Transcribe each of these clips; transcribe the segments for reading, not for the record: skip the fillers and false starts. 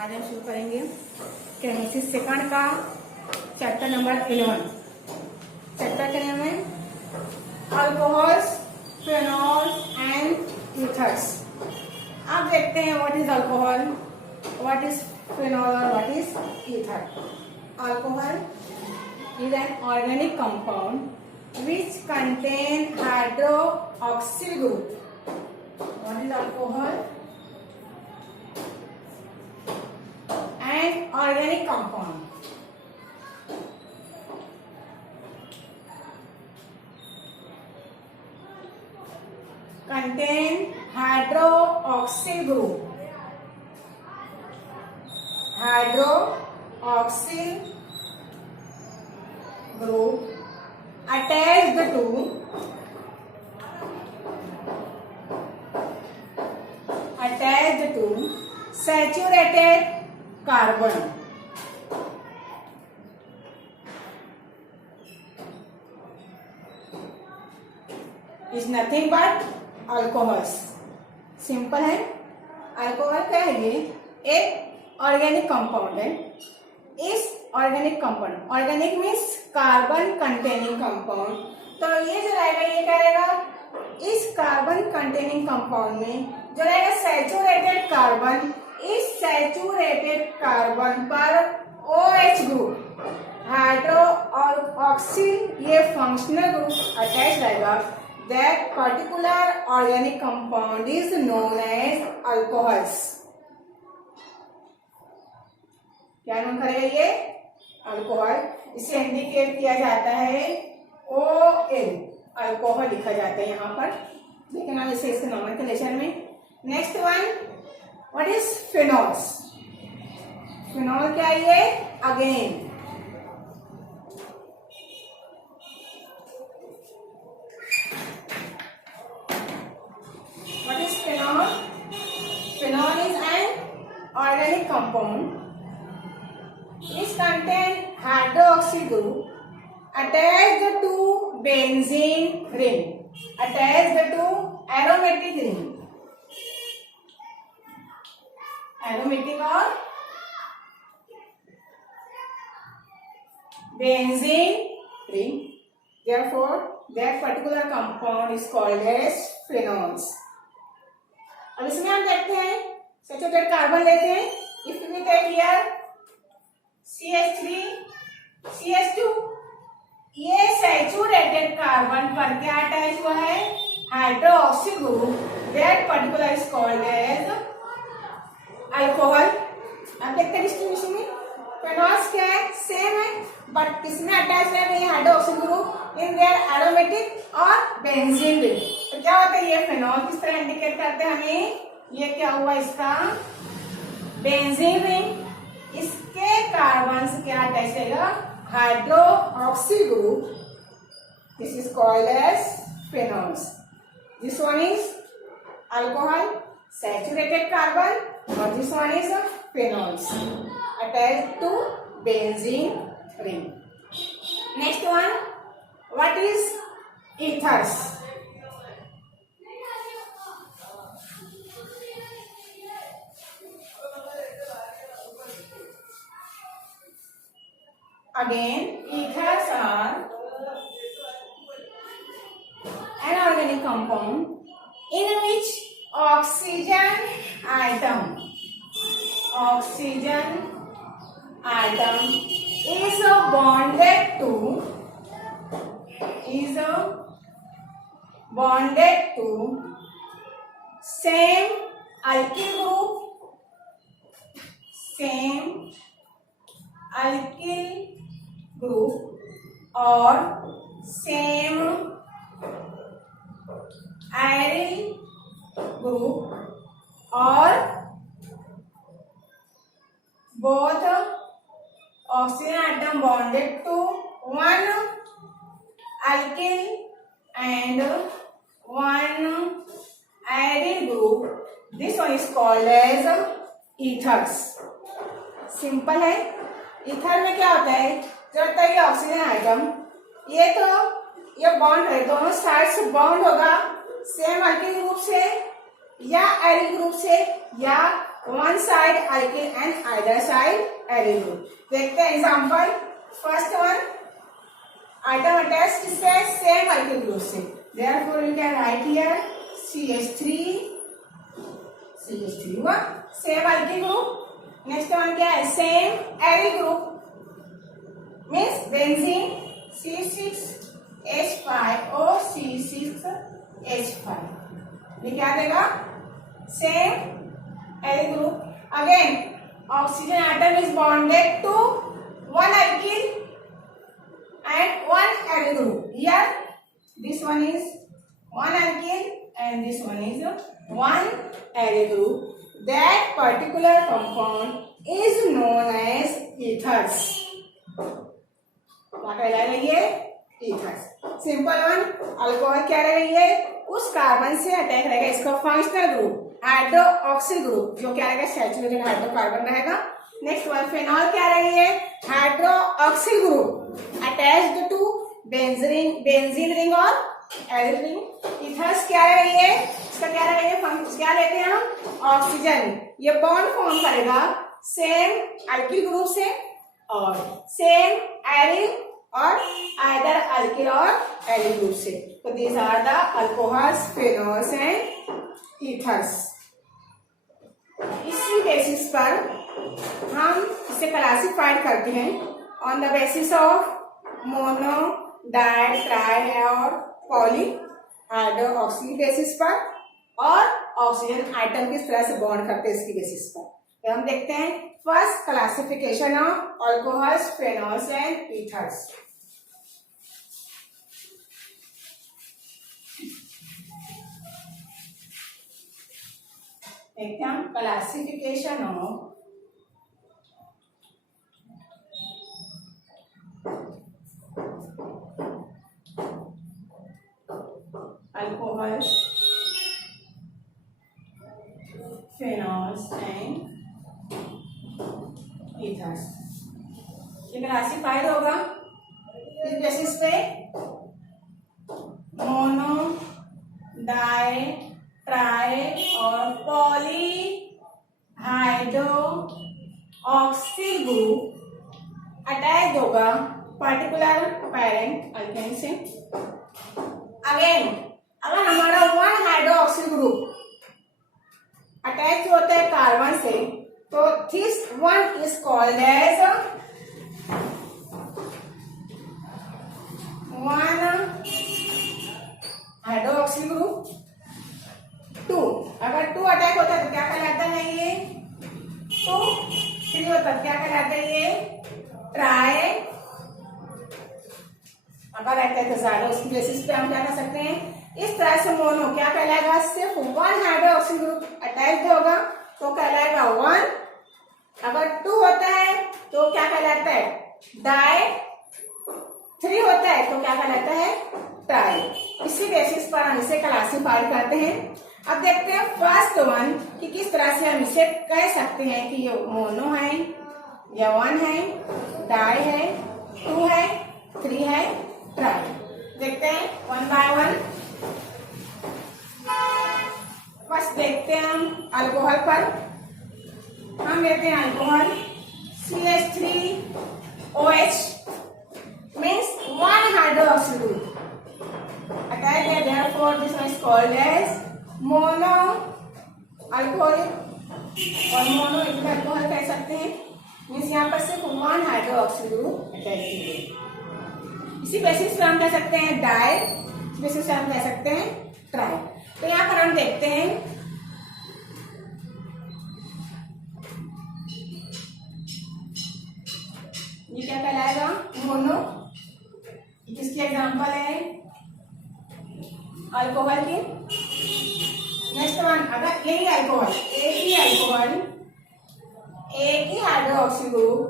आज हम शुरू करेंगे केमिस्ट्री सेकंड का चैप्टर नंबर 11। चैप्टर के नाम है अल्कोहल्स, फेनॉल्स एंड ईथर्स। आप देखते हैं what is alcohol, what is phenol और what is ether. Alcohol is an organic compound which contain hydroxyl group. What is alcohol? An organic compound. Contain hydroxyl group. Hydroxyl group attached to saturated carbon. Is nothing but alcohols. Simple है। Alcohol क्या है? ये एक organic compound है। इस organic compound, organic means carbon containing compound, तो ये जो रहेगा ये क्या रहेगा? इस कार्बन कंटेनिंग कंपाउंड में जो रहेगा सैचुरेटेड कार्बन, इस सैचुरेटेड कार्बन पर OH ग्रुप, हाइड्रो और ऑक्सिल, ये फंक्शनल ग्रुप अटैच रहेगा। That particular organic compound is known as alcohols. क्या नाम करेगा ये? अल्कोहल। इसे इंडिकेट किया जाता है OL, अल्कोहल लिखा जाता है यहाँ पर, लेकिन हम इसे इसके नॉमेनक्लेचर में। Next one, what is phenols? Phenol क्या है ये? Again what is phenol? Phenol is an organic compound which contain hydroxyl group attached to benzene ring, attached to aromatic ring, aromatic or benzene ring. Therefore, that particular compound is called as phenols. अब इसमें हम देखते हैं saturated carbon लेते हैं। If we take here CH3, CH2, ये saturated carbon पर क्या अटैच हुआ है? Hydroxyl group. That particular is called as alcohol. अब देखते हैं डिस्ट्रीब्यूशन में। फेनॉल्स क्या है? सेम है, बट किसमें अटैच है? Hydroxyl group in their aromatic और बेंजीन रिंग। तो क्या होता है ये फेनॉल? किस तरह इंडिकेट करते हैं हमें? ये क्या हुआ इसका? Benzene ring. इसके कार्बन से क्या अटैच रहेगा? Hydroxyl group. This is called as phenols. This one is alcohol, saturated carbon, और this one is phenols attached to benzene ring. Next one, what is ethers? Again, ethers are an organic compound in which oxygen atom is bonded to same alkyl group और same aryl group और both oxygen atom bonded to one alkyl and one aryl group. This one is called as ethers. Simple है। Ether में क्या होता है? जो होता है ये ऑक्सीजन आइटम, ये बॉन्ड है, दोनों साइड से बॉन्ड होगा सेम अल्किल ग्रुप से या एरिल ग्रुप से या one side alkyl and other side aryl group. देखते हैं example. First one item attached किससे? सेम अल्किल ग्रुप से। Therefore you can write here CH3 हुआ same alkyl group. Next one क्या है? Same aryl group means benzene C6H5O C6H5। ये क्या देगा? Same aryl group. Again oxygen atom is bonded to one alkyl and one aryl group. Here this one is one alkyl and this one is one aryl group. That particular compound is known as ethers. क्या कहलाएगा ये? ethers. Simple one. Alcohol क्या रहेगा? उस carbon से attack रहेगा, इसका functional group hydroxyl group, जो क्या रहेगा? सैचुरेटेड हाइड्रोकार्बन रहेगा। नेक्स्ट वन फेनॉल क्या रहेगी? Hydroxyl group attached to benzene ring और एरिल रिंग। इथर्स क्या रहेगी? इसका क्या रहेगा? क्या लेते हैं हम? ऑक्सीजन। ये बॉन्ड फॉर्म करेगा सेम अल्किल ग्रुप से और सेम एरिल और आइदर अल्किल और एरिल ग्रुप से। तो these are the alcohols, phenols and ethers. इसी बेसिस पर हम इसे क्लासिफाइड करते हैं on the basis of mono, di, tri और पॉली हाइड्रोक्सी बेसिस पर, और ऑक्सीजन आइटम किस तरह से बॉन्ड करते हैं इसकी बेसिस पर। तो हम देखते हैं first classification of alcohols, phenols and ethers. देखते हैं classification of alcohols, phenols and ethers। ये क्लासिफाइड होगा इस बेसिस पे मोनो, डाई, ट्राई और poly hydro oxy group attach होगा पर्टिकुलर पेरेंट अल्केन से। अगेन अगर हमारा वन हाइड्रोक्सिल ग्रुप अटैच होता है कार्बन से, तो this one is called as one hydroxyl group. Two, अगर टू अटैक होता है तो क्या कहलाता है ये? टू। थ्री होता है क्या कहलाता है ये? ट्राई। अगर रहता है तो ज्यादा, उसकी बेसिस पे हम क्या कर सकते हैं? इस तरह से मोनो क्या कहलाएगा? सिर्फ वन हाइड्रोक्सिल ग्रुप अटैच्ड होगा तो कहलाएगा वन। अगर टू होता है तो क्या कहलाता है? डाई। थ्री होता है तो क्या कहलाता है? ट्राई। इसी बेसिस पर हम इसे क्लासिफाई करते हैं। अब देखते हैं फर्स्ट वन कि किस तरह से हम इसे कह सकते हैं कि ये मोनो है या वन है, डाई है, टू है, थ्री है, ट्राई। देखते हैं वन बाय वन। फर्स्ट देखते हैं हम अल्कोहल पर। हम लेते हैं alcohol CH3OH means one hydroxyl group attach है, therefore this one is called as mono alcoholic. और मोनो अल्कोहल कह सकते हैं मीन्स यहाँ पर सिर्फ वन हाइड्रोक्सिल ग्रुप अटैच है। इसी बेसिस पे हम कह सकते हैं डाई, इसी बेसिस पे हम कह सकते हैं ट्राई। तो यहाँ पर हम देखते हैं ये क्या कहलाएगा? मोनो। किसकी एग्जांपल है? अल्कोहल की। नेक्स्ट वन, अगर यही अल्कोहल, एक ही hydroxyl group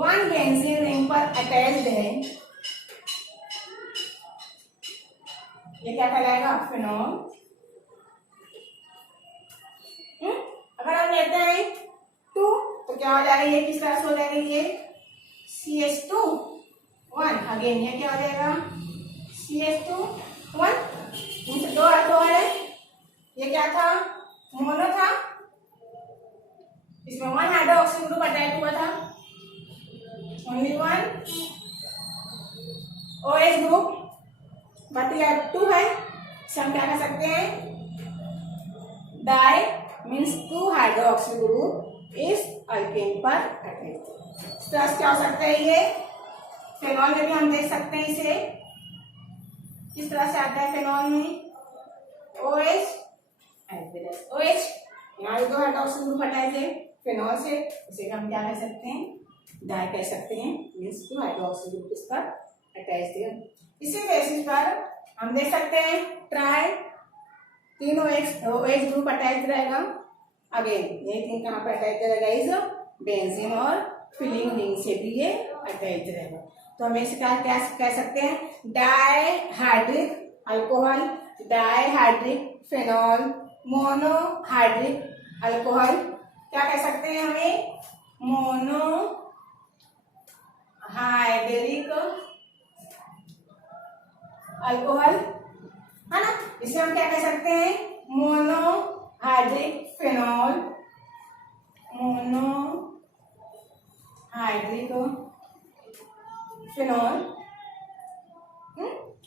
one benzene ring पर अटैच्ड है, ये क्या कहलाएगा? फिनॉल। अगर हम लेते हैं टू तो क्या हो जाएगा? ये किस तरह से हो जाएगा? ये CH2 अगेन ये क्या हो जाएगा? CH2 इनसे दो अल्कोहल है। ये क्या था? मोनो था इसमें 1 हाइड्रोक्सिल ग्रुप अटैच हुआ था, ओनली 1 OH ग्रुप, बट ये 2 है, इसे हम क्या कह सकते हैं, डाई मीन्स 2 हाइड्रोक्सिल ग्रुप इस अल्केन पर अटैच। इस तरह से क्या हो सकता है, ये फेनॉल में भी हम देख सकते हैं, इसे किस तरह से आता है फेनॉल में, OH OH, यहाँ भी 2 हाइड्रोक्सिल ग्रुप अटैच है फेनॉल से, इसे हम क्या कह सकते हैं, डाई कह सकते हैं, मीन्स 2 हाइड्रोक्सिल ग्रुप इस पर अटैच है। इसी बेसिस पर हम देख सकते हैं ट्राई 3 OH ग्रुप अटैच रहेगा, अगेन ये 3 कहाँ पर अटैच रहेगा, इज बेंजीन और फिलिंग रिंग से भी ये अटैच रहेगा। तो हम इसे क्या कह सकते हैं, dihydric alcohol, dihydric phenol, monohydric alcohol, क्या कह सकते हैं हमें, मोनोहाइड्रिक अल्कोहल, है ना। इसे हम क्या कह सकते हैं, मोनोहाइड्रिक फेनॉल, मोनोहाइड्रिक फेनॉल,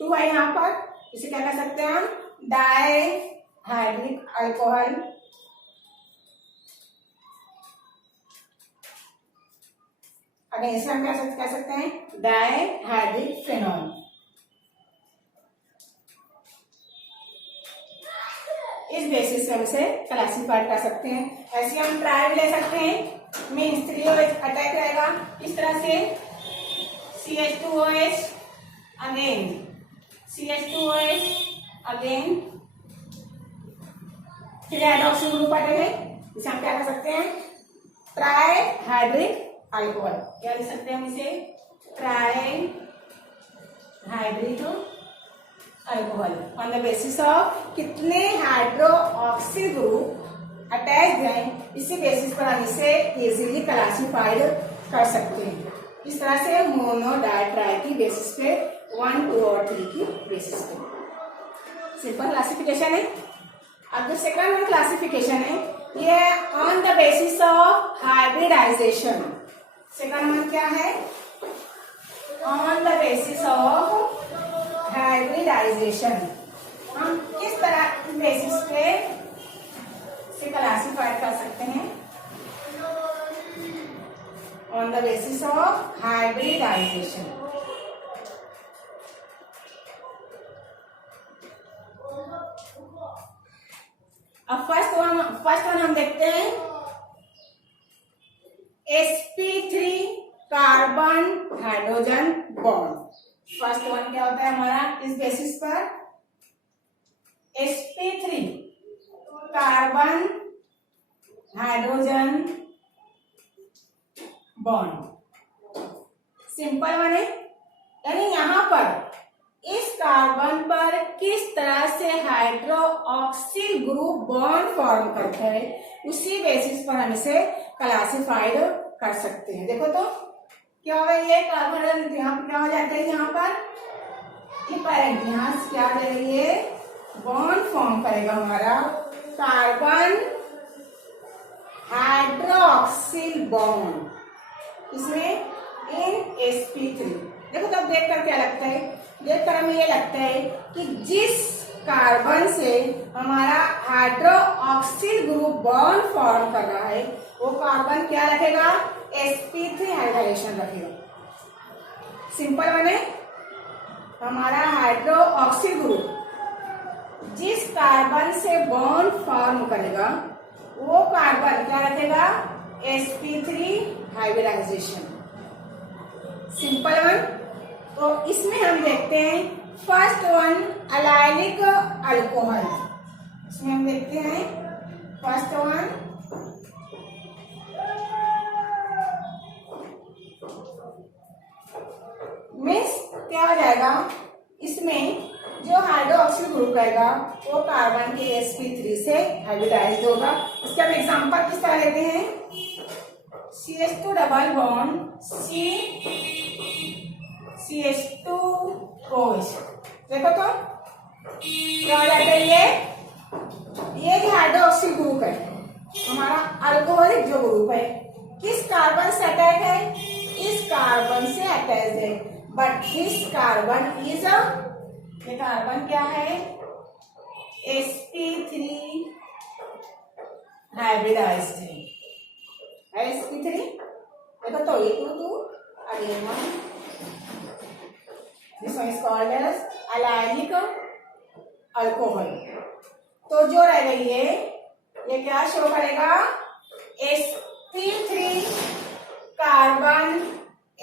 2 है यहाँ पर, इसे क्या कह सकते हैं हम, डाइहाइड्रिक अल्कोहल, अगर इसे हम क्या कह सकते हैं, डाइहाइड्रिक फेनॉल। इस बेसिस से हम इसे क्लासिफाइड कर सकते हैं। ऐसे हम ट्राई भी ले सकते हैं, मीन्स 3 OH अटैक रहेगा इस तरह से, CH2OH, again CH2OH, again 3 hydroxyl group attack है, इसे हम क्या कर सकते हैं, ट्राइहाइड्रिक अल्कोहल, क्या लिख सकते हैं हम इसे, trihydric alcohol, on the basis of कितने हाइड्रोक्सिल ग्रुप अटैच हैं, इसी बेसिस पर हम इसे इजीली क्लासिफाइड कर सकते हैं। इस तरह से मोनो डाई ट्राई की बेसिस पे 1, 2 और 3 की बेसिस पे सिंपल क्लासिफिकेशन है। अब जो सेकंड वन क्लासिफिकेशन है, ये on the basis of hybridization. Second one क्या है, on the basis of hybridization, हम किस तरह की बेसिस पे से क्लासिफाई कर सकते हैं, on the basis of hybridization. अब फर्स्ट वन हम देखते हैं, sp3 carbon hydrogen bond. First one क्या होता है हमारा, इस बेसिस पर sp3 carbon hydrogen bond, simple one है, यानी यहां पर इस कार्बन पर किस तरह से हाइड्रोक्सिल ग्रुप बॉन्ड फॉर्म करता है, उसी बेसिस पर हम इसे क्लासिफाइड कर सकते हैं। देखो तो क्या होगा, ये कार्बन यहाँ पर क्या हो जाता है, यहाँ पर यहाँ क्या है, बॉन्ड फॉर्म करेगा हमारा कार्बन हाइड्रोक्सिल बॉन्ड, इसमें इन sp3। देखो तब देखकर क्या लगता है, देखकर हमें ये लगता है कि जिस कार्बन से हमारा हाइड्रोक्सिल ग्रुप बॉन्ड फॉर्म कर रहा है, वो कार्बन क्या रखेगा, sp3 हाइड्राइजेशन रखेगा। सिंपल बने, हमारा हाइड्रोक्सिल ग्रुप जिस कार्बन से बॉन्ड फॉर्म करेगा, वो कार्बन क्या रखेगा, sp3 हाइब्रिडाइजेशन। Simple one. तो इसमें हम देखते हैं फर्स्ट वन अलाइलिक अल्कोहल, इसमें हम देखते हैं फर्स्ट वन मीन्स क्या हो जाएगा, इसमें जो हाइड्रोक्सिल ग्रुप रहेगा वो कार्बन के sp3 से हाइब्रिडाइज्ड होगा। इसका हम एग्जांपल किस तरह लेते हैं, CH2 डबल बॉन्ड CH2OH। देखो तो क्या हो जाता है, ये जो हाइड्रोक्सिल ग्रुप है हमारा अल्कोहलिक OH जो ग्रुप है किस कार्बन से अटैच है, इस कार्बन से अटैच है, but this carbon is a, ये कार्बन क्या है, sp3 हाइब्रिडाइज्ड है sp3। देखो तो ये 2 again 1, this one is called as allylic alcohol. तो जो रह गई है ये क्या शो करेगा, sp3 carbon,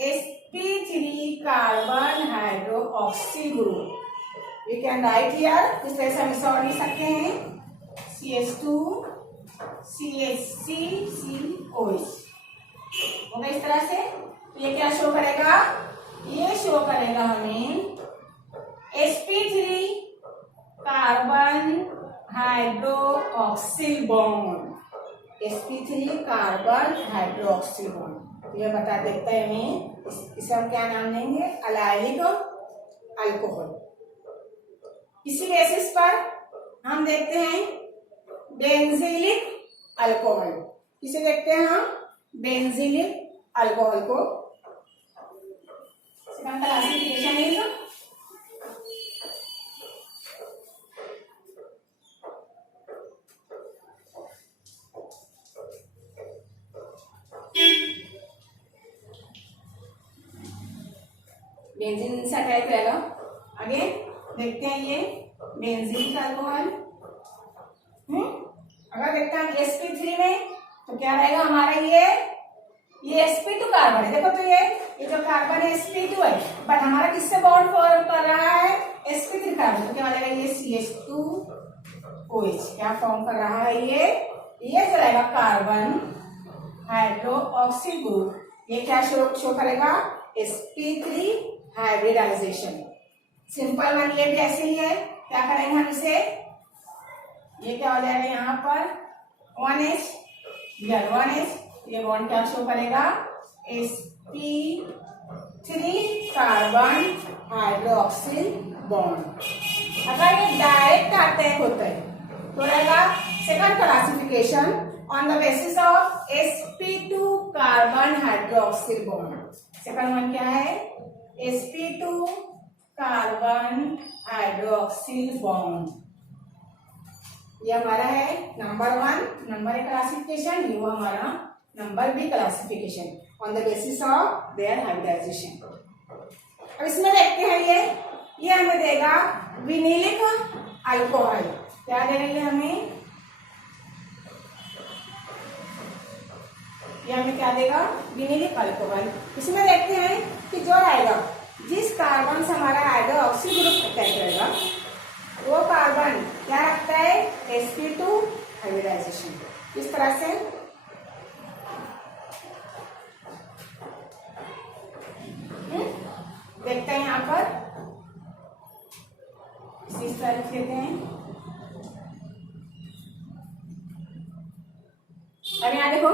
sp3 carbon hydroxy group. We can write here, इस तरह से हम इसे और लिख सकते हैं, CH2 CH3 COH होगा इस तरह से। ये क्या शो करेगा, ये शो करेगा हमें sp3 carbon hydroxyl bond, sp3 carbon hydroxyl bond. ये बता देता है हमें, इसे हम क्या नाम देंगे, अलाइलिक अल्कोहल। इसी बेसिस पर हम देखते हैं बेंजीलिक अल्कोहल। किसे देखते हैं हम, बेंजीलिक अल्कोहल को। क्लासिफिकेशन इज बेंजीन से अटैच रहेगा। आगे देखते हैं ये बेंजीन अल्कोहल। अगर देखते हैं sp3 में तो क्या रहेगा हमारा, ये sp2 कार्बन है। देखो तो ये जो कार्बन है sp2 है, बट हमारा किससे बॉन्ड फॉर्म कर रहा है, sp3 कार्बन। तो क्या रहेगा, ये CH2OH क्या फॉर्म कर रहा है, ये जो रहेगा कार्बन हाइड्रोक्सिल ग्रुप। ये क्या शो करेगा, sp3 हाइब्रिडाइजेशन। सिंपल वन ये भी ऐसे ही है। क्या करेंगे हम इसे, ये क्या हो जाएगा यहाँ पर 1H, इधर 1H, ये बॉन्ड क्या शो करेगा, sp3 कार्बन हाइड्रोक्सिल बॉन्ड। अगर ये डायरेक्ट अटैक होता है तो रहेगा second classification on the basis of sp2 carbon hydroxyl bond. Second one क्या है, sp2 कार्बन हाइड्रोक्सिल बॉन्ड। ये हमारा है नंबर 1, नंबर ए क्लासिफिकेशन। ये हमारा number B classification on the basis of their hybridization. अब इसमें देखते हैं ये हमें देगा विनिलिक अल्कोहल। क्या देगा ये हमें, ये हमें क्या देगा, विनिलिक अल्कोहल। इसमें देखते हैं कि जो रहेगा, जिस कार्बन से हमारा हाइड्रोक्सी ग्रुप अटैच रहेगा वो कार्बन क्या रखता है, sp2 हाइब्रिडाइजेशन। इस तरह से देखते हैं यहाँ पर, इस तरह लिख लेते हैं। अब यहाँ देखो,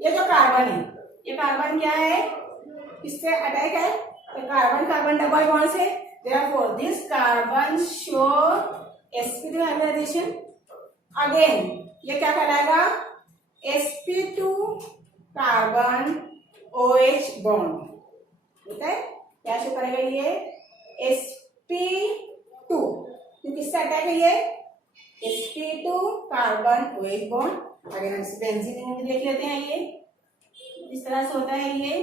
ये जो कार्बन है, ये कार्बन क्या है, किससे अटैक है, तो कार्बन कार्बन डबल बॉन्ड से। Therefore, this carbon show sp2 hybridization. Again, ये क्या कहलाएगा, sp2 कार्बन OH बॉन्ड। ठीक है, क्या शो करेगा ये, sp2 किससे अटैक है, ये sp2 कार्बन OH बॉन्ड। अगर हम इसे बेंजीन में देख लेते हैं, ये इस तरह से होता है। ये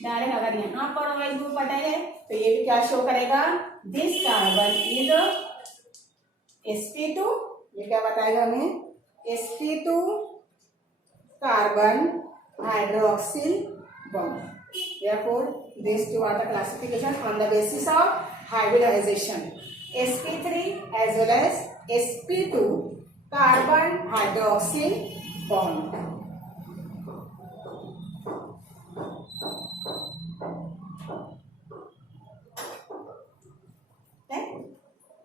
डायरेक्ट अगर यहाँ पर OH ग्रुप अटैच है तो ये भी क्या शो करेगा, दिस कार्बन इज sp2। ये क्या बताएगा हमें, sp2 carbon hydroxyl bond. Therefore, these two are the classification on the basis of hybridization, sp3 as well as sp2 carbon hydroxyl bond.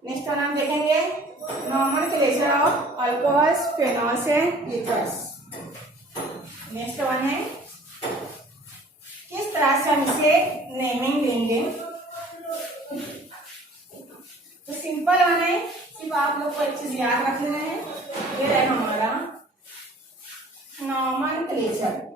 Next one हम देखेंगे nomenclature of alcohols, phenols and ethers. Next one है किस तरह से हम इसे naming देंगे। तो सिंपल वन है, सिर्फ आप लोग को एक चीज याद रख लेना है, ये रहेगा हमारा nomenclature.